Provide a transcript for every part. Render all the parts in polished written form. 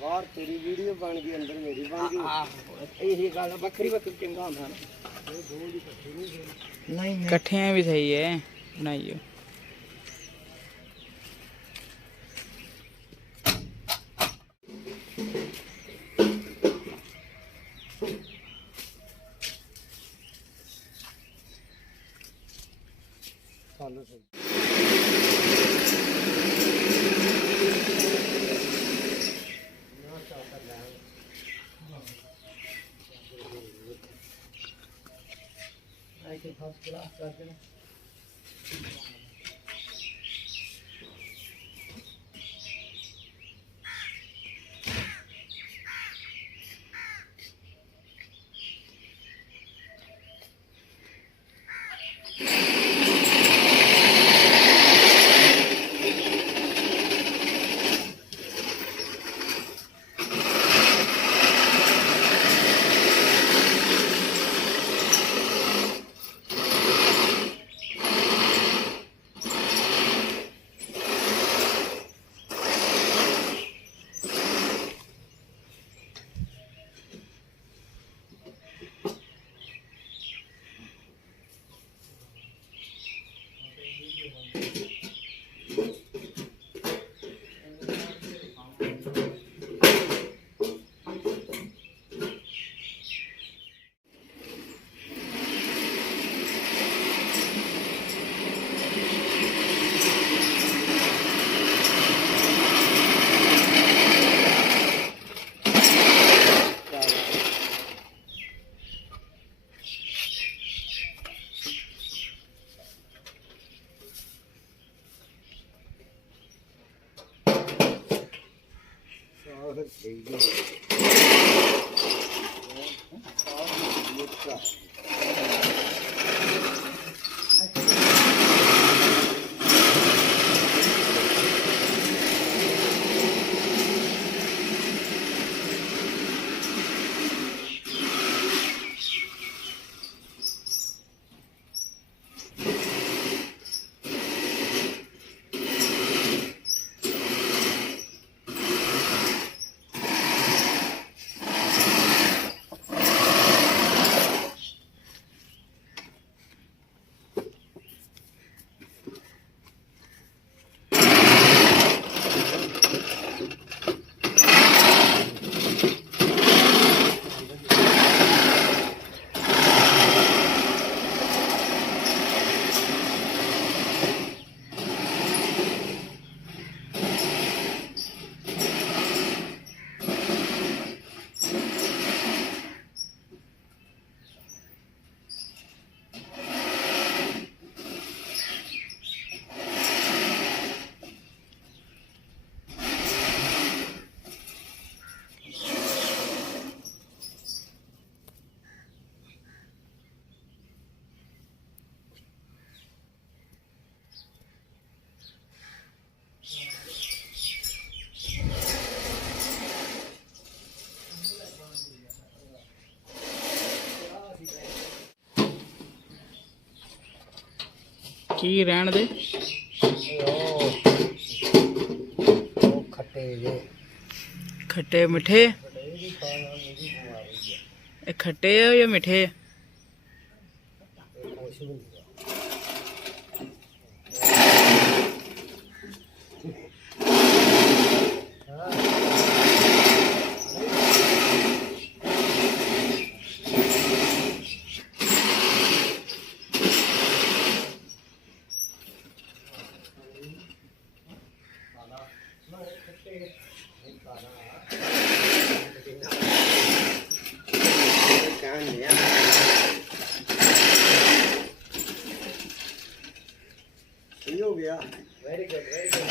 ਬਾਹਰ ਤੇਰੀ ਵੀਡੀਓ ਬਣ ਗਈ, ਅੰਦਰ ਮੇਰੀ ਬਣ ਗਈ। ਇਹ ਗੱਲ ਵੱਖਰੀ ਵੱਖਰੀ ਚੰਗਾ ਹੁੰਦਾ ਨਾ। ਨਹੀਂ ਇਕੱਠਿਆਂ ਵੀ ਸਹੀ ਹੈ, ਬਣਾਈਓ। ਚੱਲ ਸਹੀ। ऐसे फर्स्ट क्लास कर देना। की रहन दे खट्टे मिठे खट्टे या मिठे हो गया। Very good, very good.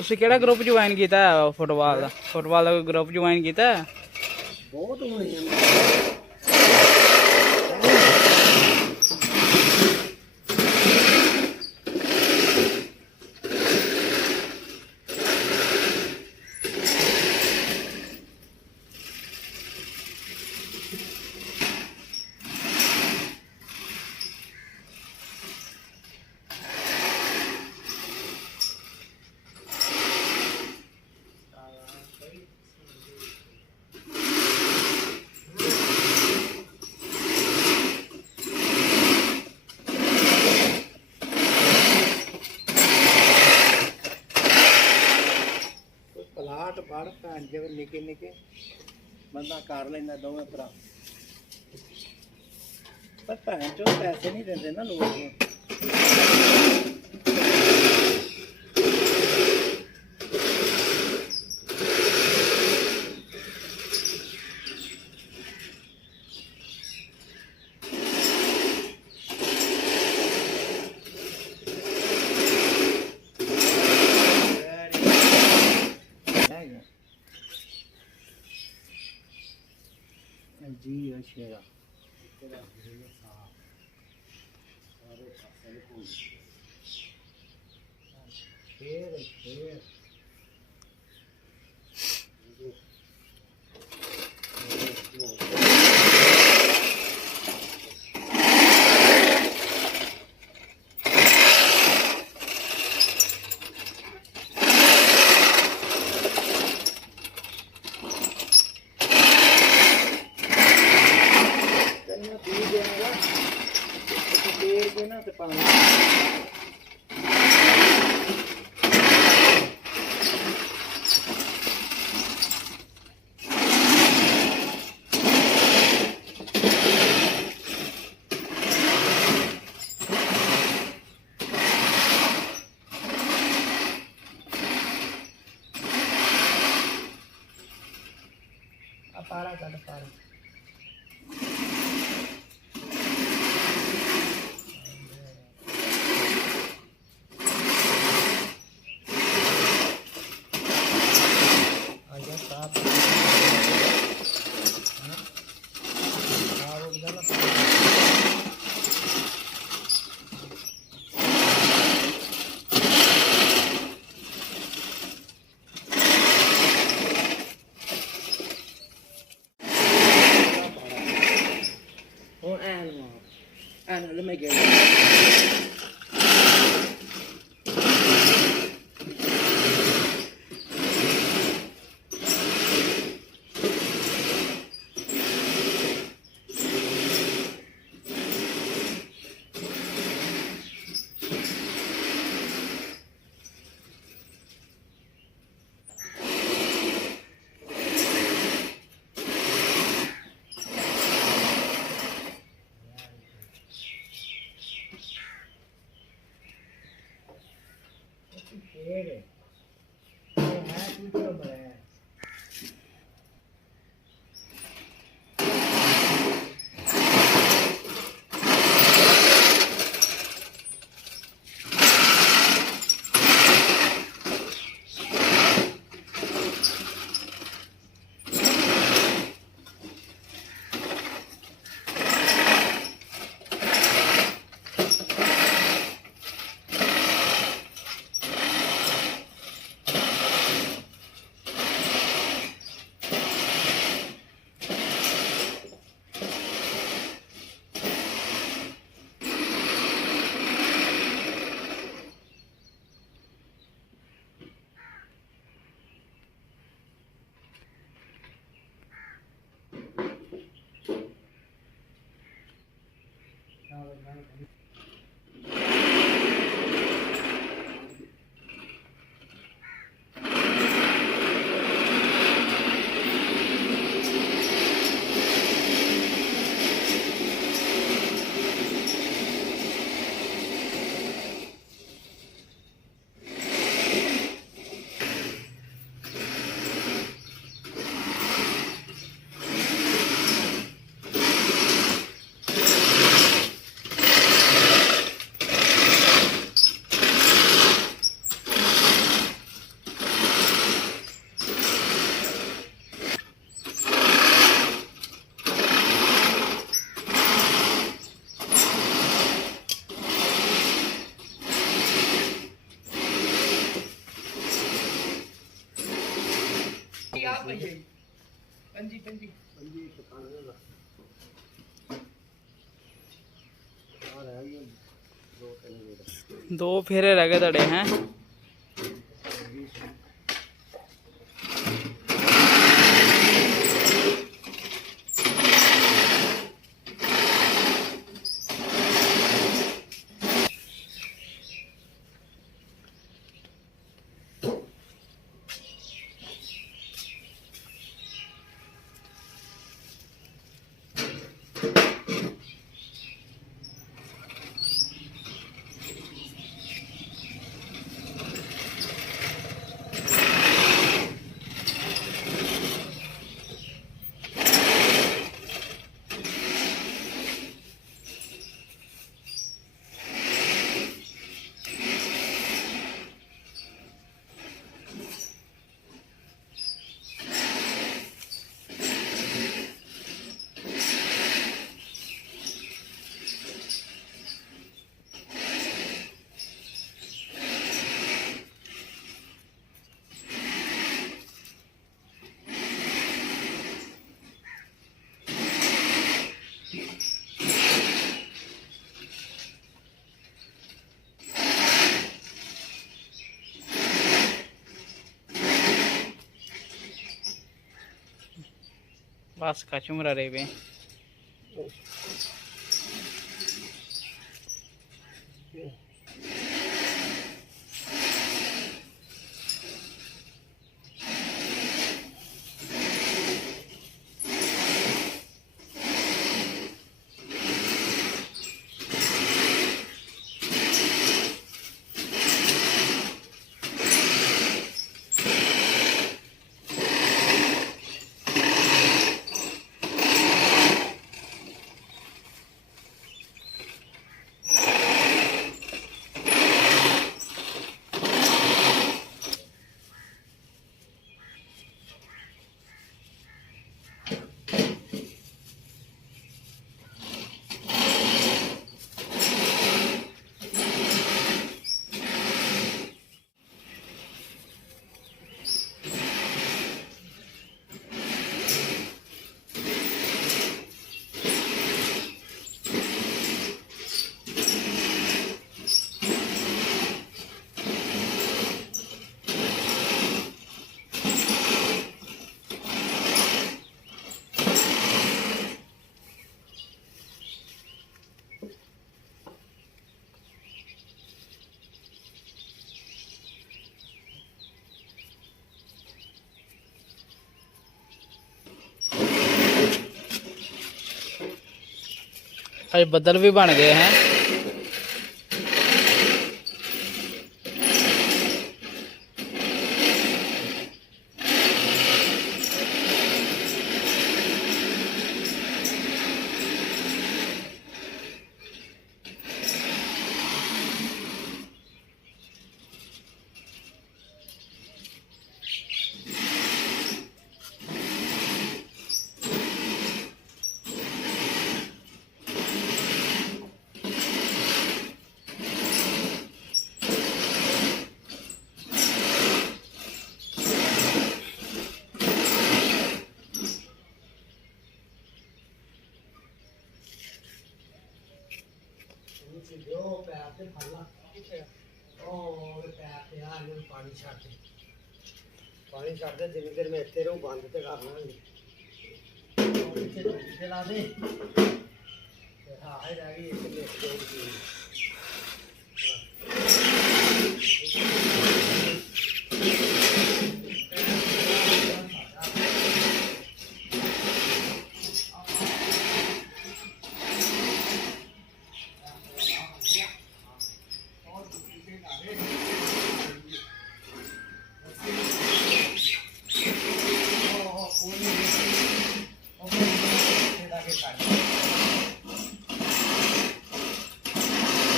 ਤੁਸੀਂ ਕਿਹੜਾ ਗਰੁੱਪ ਜੁਆਇਨ ਕੀਤਾ ਫੁੱਟਬਾਲ ਦਾ ਗਰੁੱਪ ਜੁਆਇਨ ਕੀਤਾ? ਬਹੁਤ ਹੋਣੇ ਆ। ਪਲਾਟ ਪੜ ਭੈਣ ਜਿਵੇਂ ਨਿੱਕੇ ਨਿੱਕੇ ਬੰਦਾ ਕਰ ਲੈਂਦਾ ਦੋਵੇਂ ਭਰਾ, ਪਰ ਭੈਣ ਚੋਂ ਪੈਸੇ ਨਹੀਂ ਦਿੰਦੇ ਨਾ ਲੋਕ। जी अच्छा पारा कर पारा आजा साफ let me get it. ਪੰਜੀ ਟਿਕਾਣੇ ਦਾ ਆ ਰਹਿ ਗਈ ਦੋ ਤਿੰਨ ਗੇੜ 2 ਫੇਰੇ ਰਹਿ ਗਏ ਤੁਹਾਡੇ ਹੈ। बस कचुमरा रे पे अज बदल भी बन गए हैं। पानी छड़ दे जिन्नी देर मैं इतने रहूँ बंद तो कर लाँगे ला दे हाँ रह गई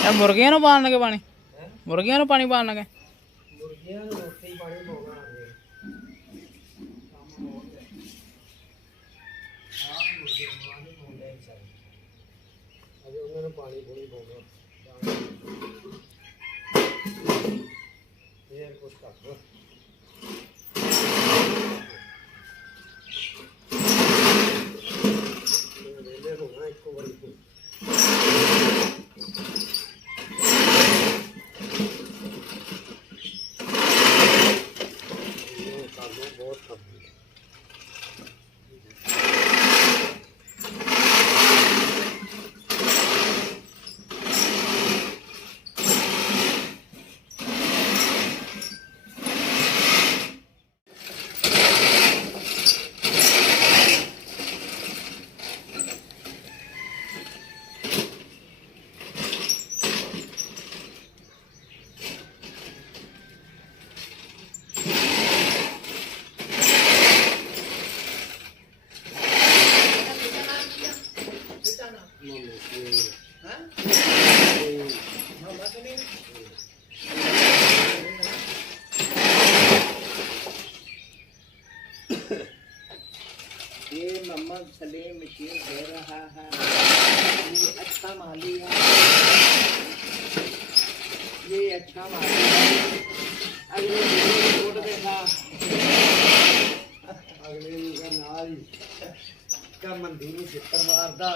एक मुर्गियां नु पान लगे पानी मुर्गियां नु पानी पान लगे मुर्गियां रोटी पानी पाना उन्होंने पानी पूरी पाना फिर कुछ कर दो सलीम मशीन दे रहा है, ये अच्छा माली है, ये अच्छा माली है। अगले छोड़ देगा, अगले का नाल क्या मंदिर चित्र मारदा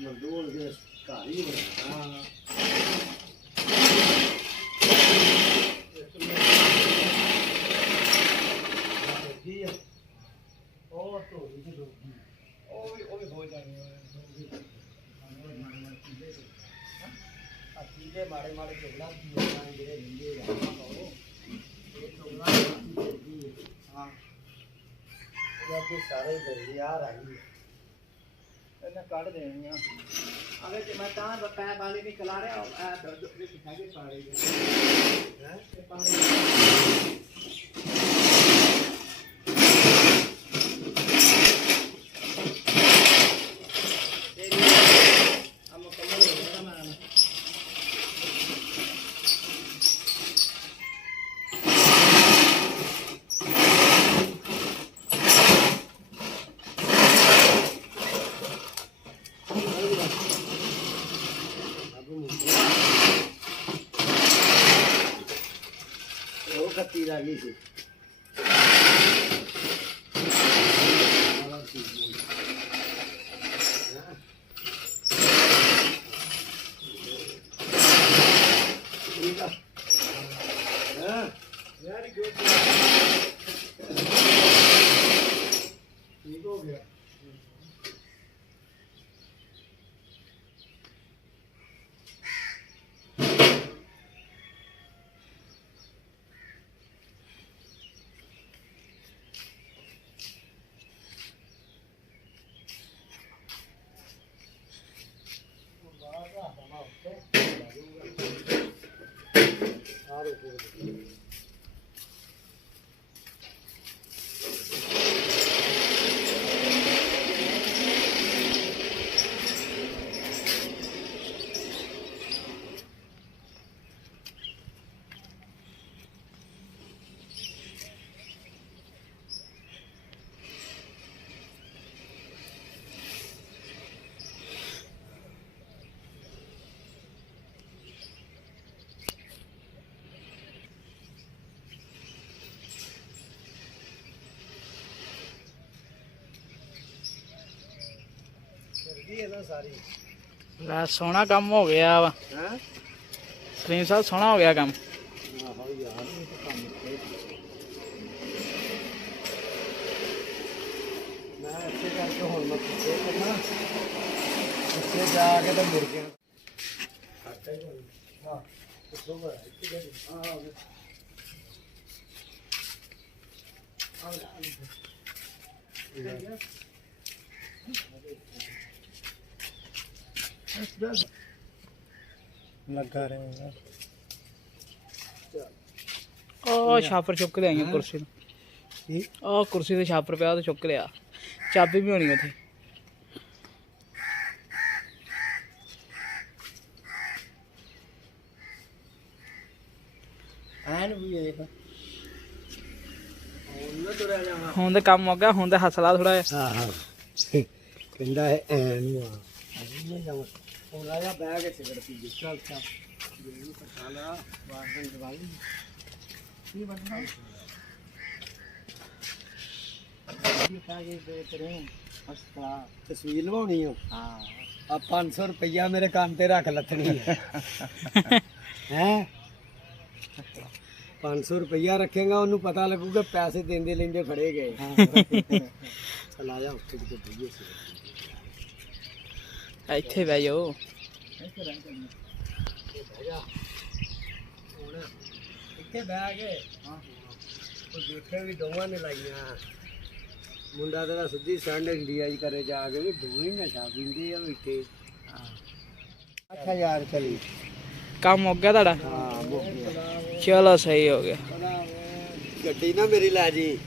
मजदूर के कारी बना। माड़े माड़े झोला सारे यार आई कट देनी अगर मैं पै वाली नहीं चला रहा कत्ती लगी थी ठीक हो गया। सारी सोहना काम हो गया वा सलीम साहब, सोहना हो गया काम। मैं अच्छे करके हुण मैं पिछे करना पिछे जाके तो मुर्गे लगा रहेगा। ਉਹ ਛਾਪਰ ਚੁੱਕ ਲਿਆਈਆਂ ਕੁਰਸੀ ਤੋਂ, ਉਹ ਕੁਰਸੀ ਤੇ ਛਾਪਰ ਪਿਆ ਤੇ ਚੁੱਕ ਲਿਆ, ਚਾਬੀ ਵੀ ਹੋਣੀ ਉੱਥੇ। ਐਨ ਵੀ ਇਹ ਉਹਨਾਂ ਤੋਂ ਰਹਿ ਜਾਣਾ। ਹੁਣ ਤੇ ਕੰਮ ਹੋ ਗਿਆ, ਹੁਣ ਤੇ ਹੱਸਲਾ ਥੋੜਾ ਜਿਹਾ। ਹਾਂ ਹਾਂ ਕਹਿੰਦਾ ਹੈ ਐਨ ਨੂੰ ਆ ਨਹੀਂ ਜਾਵਾਂ ਹੁਣ ਆਇਆ ਬੈਗ ਇੱਥੇ ਕਰ ਪੀ ਚੱਲ ਚੱਲ ਇਹ ਪਛਾਣਾ ਵਾਹਨ ਦਵਾਈ ਕੀ ਬਣਨਾ ਇਹ ਕਾਗੇ ਦੇ ਕਰੇ ਹਸਤਾ ਤਸਵੀਰ ਲਵਾਉਣੀ ਹੋ। ਹਾਂ ਆ 500 ਰੁਪਇਆ ਮੇਰੇ ਕੰਨ ਤੇ ਰੱਖ ਲੱਥਣੀ ਹੈ हैं 500 रुपया रखेगा उन्हें पता लगूगा पैसे देंदे लेंदे फड़े गए। चल आया उत्थे किते बइए ਇੱਥੇ ਬਹਿ ਜਾਓ। ਇੱਥੇ ਬਹਿ ਗਏ ਉਹ ਦੇਖੇ ਵੀ ਦੋਵਾਂ ਨੇ ਲਾਈਆਂ ਮੁੰਡਾ ਤੇਰਾ ਸਿੱਧੀ ਸੰਡ ਇੰਡੀਆ ਹੀ ਕਰੇ ਜਾ ਕੇ ਵੀ ਦੋਵੇਂ ਨਸ਼ਾ ਪੀਂਦੇ ਆ ਇੱਥੇ। ਅੱਛਾ ਯਾਰ ਚਲੀ ਕੰਮ ਹੋ ਗਿਆ ਤੁਹਾਡਾ? ਹਾਂ ਮੁੱਕ ਗਿਆ। ਚਲੋ ਸਹੀ ਹੋ ਗਿਆ। ਗੱਡੀ ਨਾ ਮੇਰੀ ਲੈ ਜੀ।